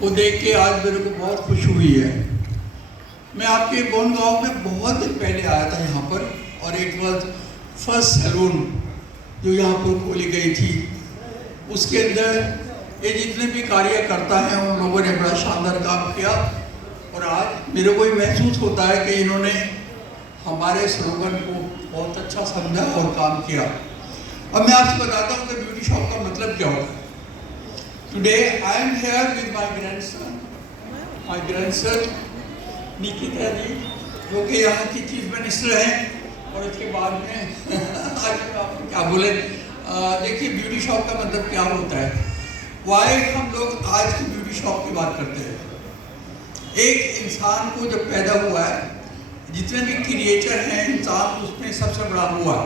वो देख के आज मेरे को बहुत खुश हुई है। मैं आपके बोनगांव में बहुत दिन पहले आया था यहाँ पर, और इट वॉज फर्स्ट सैलून जो यहाँ पर खोली गई थी। उसके अंदर ये जितने भी कार्यकर्ता हैं उन लोगों ने बड़ा शानदार काम किया, और आज मेरे को ये महसूस होता है कि इन्होंने हमारे स्लोगन को बहुत अच्छा समझा और काम किया। अब मैं आपसे बताता हूँ कि ब्यूटी शॉप का मतलब क्या होता है। Today I am here with my grandson Nikita ji, जो कि यहाँ की चीफ मिनिस्टर हैं, और उसके बाद में आज आपको क्या बोले। देखिए ब्यूटी शॉप का मतलब क्या होता है, वाई हम लोग आज की ब्यूटी शॉप की बात करते हैं। एक इंसान को जब पैदा हुआ है, जितने भी क्रिएचर हैं इंसान, उसमें सबसे बड़ा हुआ,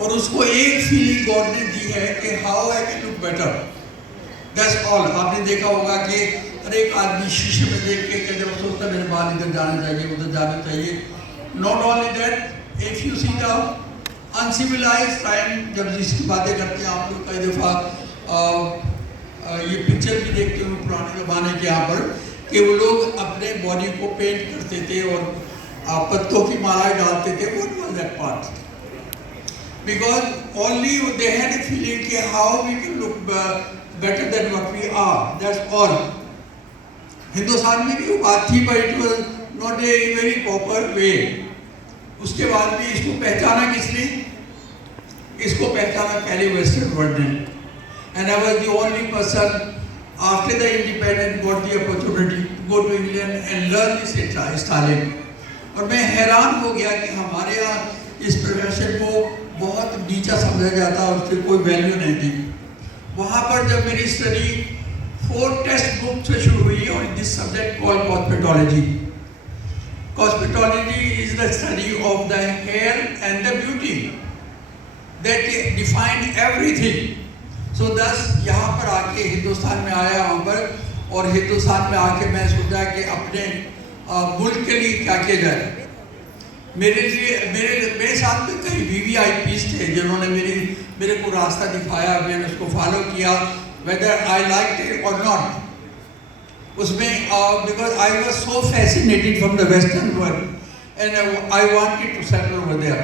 और उसको एक फीलिंग गॉड ने दी है कि how I can look better, that's all. आपने देखा होगा कि हर एक आदमी शीशे में देख के कहते वो सोचता मेरे बाल इधर जाना चाहिए, उधर जाना चाहिए। Not only that, if you see the uncivilised time, जब जिसकी बातें करते हैं आप लोग, कई दफ़ा ये पिक्चर भी देखते हो पुराने ज़माने के यहाँ पर, कि वो लोग अपने बॉडी को पेंट करते थे और पत्तों की मालाएं डालते थे। What was that part? Because only they had a feeling कि how we can look better than what we are, that's all. Hindustan में भी वो बात थी, but it was not a very proper way. उसके बाद भी इसको पहचाना किसने? इसको पहचाना पहले वेस्टर्न वर्ल्ड ने, and I was the only person after the independence got the opportunity to go to England and learn this styling। और मैं हैरान हो गया कि हमारे यहाँ इस प्रोफेशन को बहुत नीचा समझा जाता और उसकी कोई वैल्यू नहीं थी। वहाँ पर जब मेरी स्टडी 4 टेक्स्ट बुक से शुरू हुई और this subject called cosmetology. Cosmetology is the study of the hair and the beauty that define everything. So दस यहाँ पर आके हिंदुस्तान में आया वहाँ पर, और हिंदुस्तान में आके मैं सोचा कि अपने मुल्क के लिए क्या किया जाए। मेरे साथ में कई VVIPs थे जिन्होंने मेरे को रास्ता दिखाया, मैंने उसको फॉलो किया, वेदर आई लाइक इट और नॉट। उसमें because I was so fascinated from the western world and I wanted to settle over there.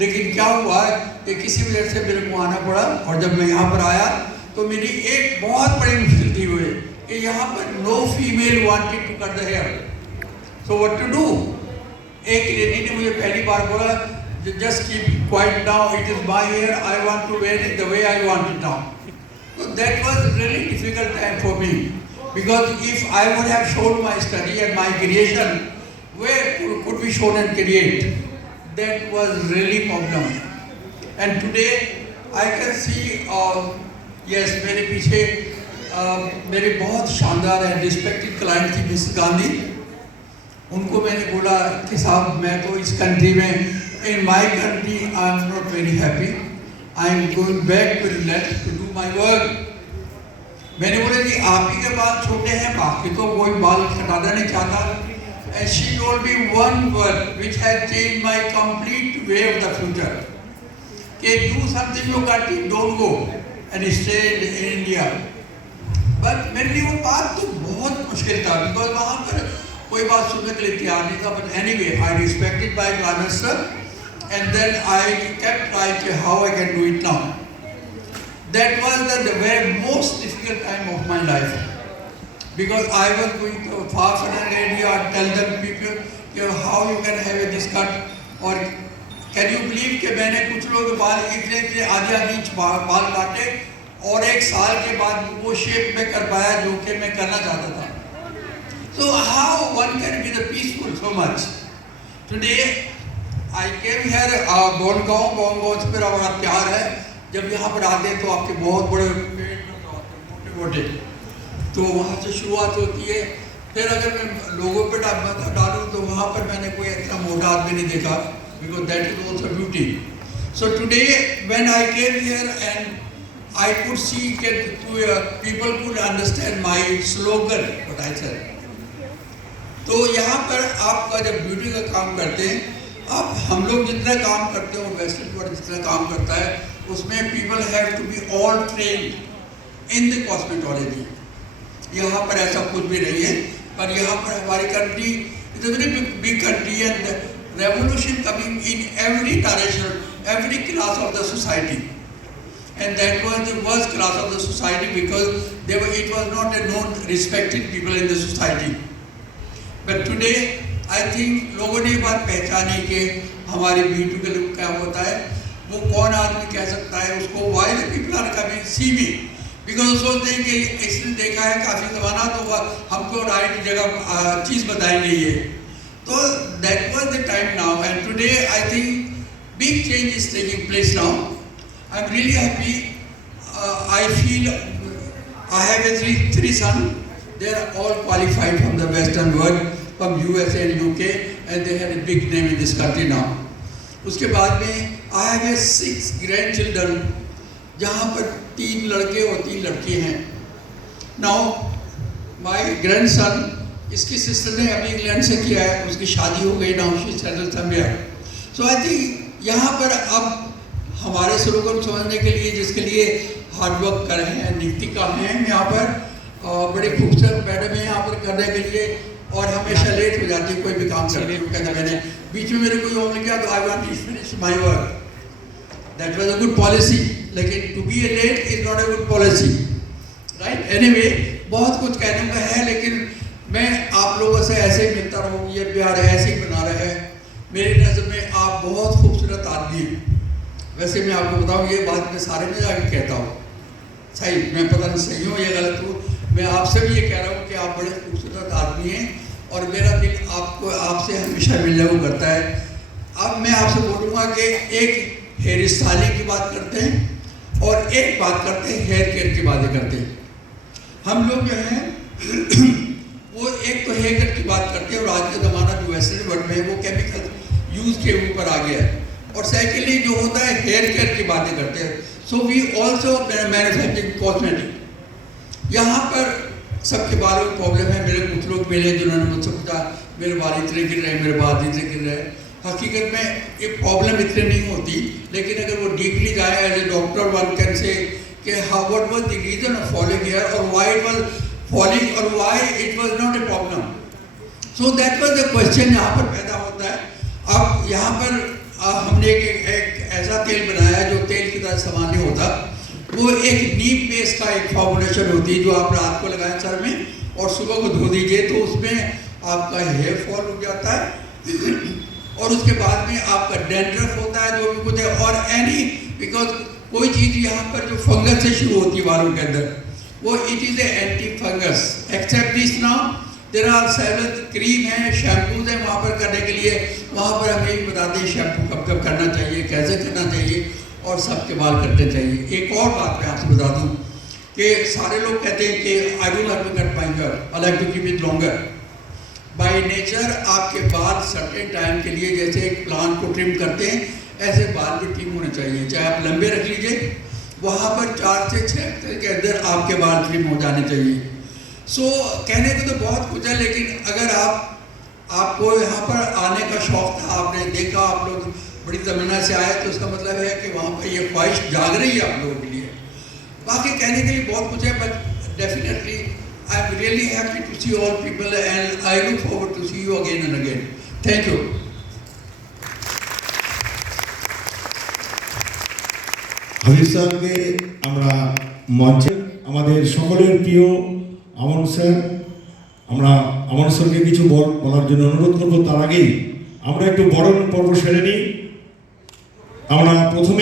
लेकिन क्या हुआ कि किसी वजह से मेरे को आना पड़ा, और जब मैं यहाँ पर आया तो मेरी एक बहुत बड़ी मुश्किल थी हुई कि यहाँ पर no female wanted to cut the hair. So what to do? एक लेडी ने मुझे पहली बार बोला, just keep quiet now, it is my hair, I want to wear it the way I want it now. So that was really difficult time for me, because if I would have shown my study and my creation, where could we show and create? That was really problem. And today I can see, yes, मेरे पीछे मेरे बहुत शानदार है respected client थी miss Gandhi. उनको मैंने बोला कि साहब मैं तो इस कंट्री में, in my country I am not very happy, I am going back to England to do my work. मैंने बोला जी आप ही के बाल छोटे हैं, बाकी तो कोई बाल कटाना नहीं चाहता। And she told me one word which had changed my complete way of the future. कि do something you got to don't go and stay in India. But मेरे लिए वो बात तो बहुत मुश्किल था, because वहाँ पर कोई बात सुनने के लिए तैयार नहीं था। But anyway, I respected my Prime Minister, and then I kept trying how I can do it now. That was the very most difficult time of my life. Because I was going to far from India and tell them people कि how you can have this cut, और can you believe कि मैंने कुछ लोग बाल इतने आधी inch बाल काटे और 1 साल के बाद वो शेप में कर पाया जो कि मैं करना चाहता था। So how one can be the peaceful so much? Today I came here Bongaon से मेरा बड़ा प्यार है। जब यहाँ पर आते हैं तो आपके बहुत बड़े पेड़ मोटे, तो वहाँ से शुरुआत होती है। फिर अगर मैं लोगों पे डालूँ तो वहाँ पर मैंने कोई इतना मोटा आदमी नहीं देखा, because that is also beauty. So today when I came here and I could see people could understand my slogan what I said. तो यहाँ पर आपका जब ब्यूटी का काम करते हैं, आप हम लोग जितना काम करते हैं, वेस्टर्न वर्ल्ड जितना काम करता है, उसमें people have to be all trained in the cosmetology. यहाँ पर ऐसा कुछ भी नहीं है, पर यहाँ पर हमारी country is a very big country and revolution coming in every direction, every class of the society, and that was the worst class of the society because it was not a known respected people in the society. But today I think लोगों ने बात पहचानी कि हमारे B2 के लोग क्या होता है, वो कौन आदमी कह सकता है उसको, why the people are coming see me, because सोचते हैं कि इसने देखा है काफ़ी ज़माना तो हमको राइट जगह चीज़ बताएंगे ये. So that was the time now, and today I think big change is taking place now. I'm really happy. I feel I have three sons. They are all qualified from the Western world, from USA and UK, and they had a big name in this country now. उसके बाद में I have 6 grandchildren, जहाँ पर 3 लड़के और 3 लड़की हैं. Now my grandson, इसकी सिस्टर ने अभी इंग्लैंड से किया है, उसकी शादी हो गई, now she settled somewhere. So I think यहाँ पर अब हमारे स्लोगन समझने के लिए, जिसके लिए हार्ड वर्क कर रहे हैं, नितिका हैं यहाँ पर, बड़े खूबसूरत मैडम हैं यहाँ पर करने के लिए, और हमेशा लेट हो जाती है कोई भी काम करने को. कहते मैंने बीच में मेरे को ये हो गया तो I want to finish my work. That was a good policy, लेकिन to be a late is not a good policy, right. Anyway बहुत कुछ कहने का है, लेकिन मैं आप लोगों से ऐसे ही मिलता रहूँ, ये प्यार ऐसे ही बना रहे. मेरी नज़र में आप बहुत खूबसूरत आदमी हैं. वैसे मैं आपको बताऊँ, ये बात मैं सारे में जाकर कहता हूँ, सही, मैं पता नहीं सही हूँ या गलत हूँ, मैं आपसे भी ये कह रहा हूँ कि आप बड़े खूबसूरत आदमी हैं, और मेरा दिल आपसे हमेशा मिलने को करता है. अब मैं आपसे बोलूँगा कि एक हेयर स्टाइलिंग की बात करते हैं और एक बात करते हैं हेयर केयर की बातें करते हैं. हम लोग जो हैं वो एक तो हेयर कट की बात करते हैं, और आज का ज़माना जो वेस्टर्न वर्ल्ड में है वो केमिकल यूज़ के ऊपर आ गया है. और सेकेंडली जो होता है हेयर केयर की बातें करते हैं. So we also manufacturing cosmetic. यहाँ पर सबके बालों में प्रॉब्लम है. मेरे कुछ लोग मिले जिन्होंने मुझसे पूछा मेरे बाल इतने गिर रहे, मेरे बाल इतने गिर रहे. हकीकत में ये प्रॉब्लम इतने नहीं होती, लेकिन अगर वो डीपली जाए as a doctor one can say कि how what was the reason of falling hair, और why it was falling, or why it was not a problem. So that was the question यहाँ पर पैदा होता है. अब यहाँ पर हमने एक ऐसा तेल बनाया जो तेल की तरह इस्तेमाल नहीं होता. वो एक नीम बेस का एक फॉर्मुलेशन होती है जो आप रात को लगाएं सर में और सुबह को धो दीजिए, तो उसमें आपका हेयर फॉल हो जाता है और उसके बाद में आपका डैंड्रफ होता है जो भी कुछ है, और एनी बिकॉज कोई चीज़ यहाँ पर जो फंगस से शुरू होती है बालों के अंदर, वो it is a anti fungus. Except this now there are several cream है, शैम्पूज है वहाँ पर करने के लिए. वहाँ पर हम यही बताते हैं शैम्पू कब कब करना चाहिए, कैसे करना चाहिए, और सबके बाल कटने चाहिए. एक और बात मैं आपसे बता दूँ कि सारे लोग कहते हैं कि I don't like to cut my hair, I like to keep it longer. By nature आपके बाल सर्टेन टाइम के लिए, जैसे एक प्लांट को ट्रिम करते हैं, ऐसे बाल भी ट्रिम होने चाहिए. चाहे आप लंबे रख लीजिए, वहाँ पर 4 से 6 हफ्ते के अंदर आपके बाल ट्रिम हो जाने चाहिए. सो कहने को तो बहुत कुछ है, लेकिन अगर आपको यहाँ पर आने का शौक़ था, आपने देखा, आप लोग बड़ी तमन्ना से आए, तो उसका मतलब है कि वहाँ पर ये ख्वाहिश जाग रही है आप लोगों के लिए. बाकी कहने के लिए बहुत कुछ है, but definitely I am really happy to see all people and I look forward to see you again and again. Thank you. Habib স্যারকে আমরা মঞ্চে আমাদের সকলের প্রিয় আমন স্যার, আমরা আমন স্যারকে কিছু বলার জন্য অনুরোধ করব. তার আগেই আমরা একটু বরণ পর্ব সেরে নিই. আমরা প্রথমে